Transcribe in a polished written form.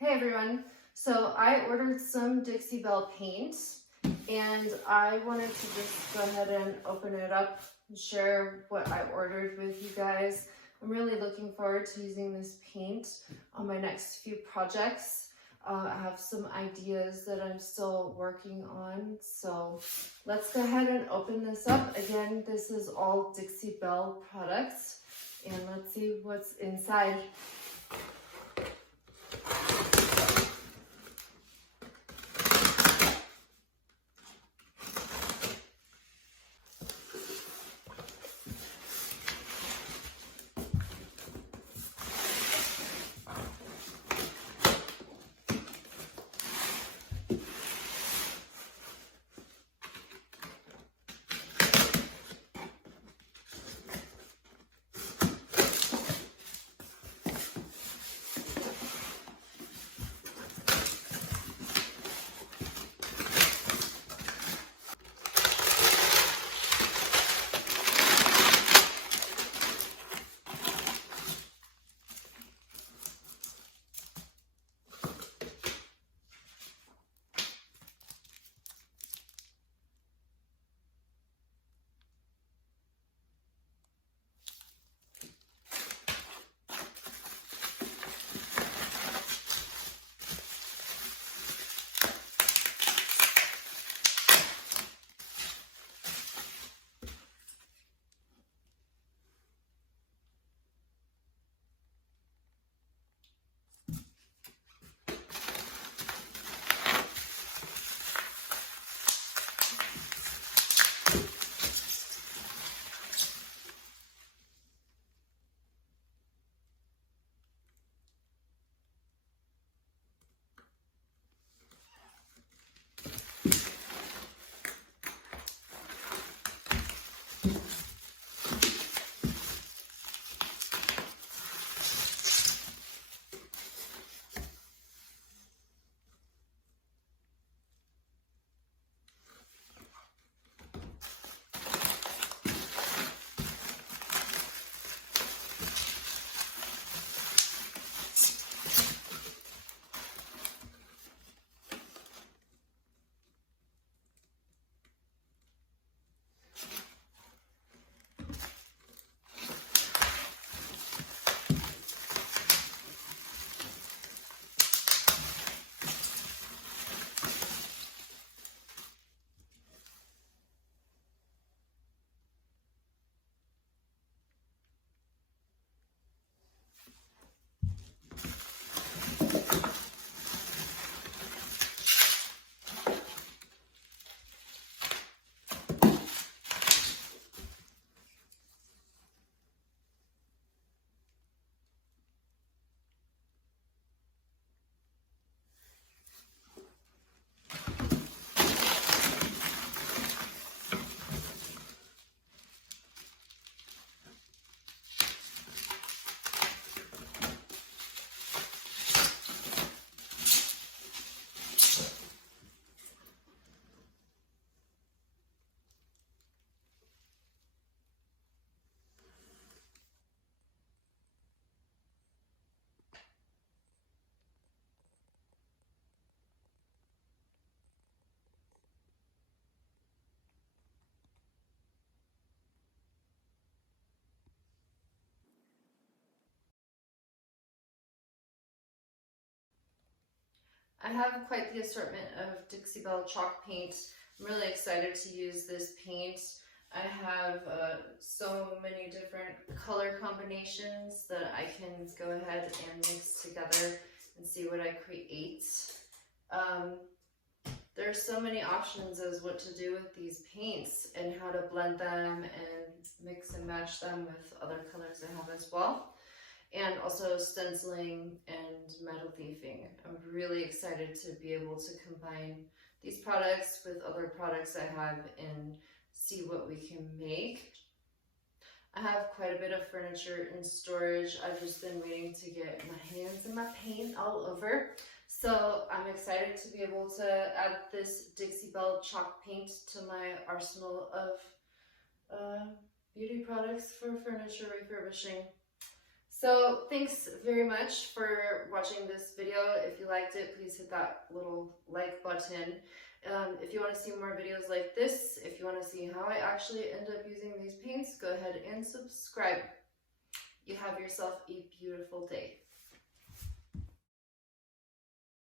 Hey everyone, so I ordered some Dixie Belle paint and I wanted to just go ahead and open it up and share what I ordered with you guys. I'm really looking forward to using this paint on my next few projects. I have some ideas that I'm still working on, so let's go ahead and open this up. Again, this is all Dixie Belle products, and let's see what's inside. I have quite the assortment of Dixie Belle chalk paint. I'm really excited to use this paint. I have so many different color combinations that I can go ahead and mix together and see what I create. There's so many options as what to do with these paints and how to blend them and mix and match them with other colors I have as well. And also stenciling and metal leafing. I'm really excited to be able to combine these products with other products I have and see what we can make. I have quite a bit of furniture in storage. I've just been waiting to get my hands and my paint all over. So I'm excited to be able to add this Dixie Belle chalk paint to my arsenal of beauty products for furniture refurbishing. So thanks very much for watching this video. If you liked it, please hit that little like button. If you want to see more videos like this, if you want to see how I actually end up using these paints, go ahead and subscribe. You have yourself a beautiful day.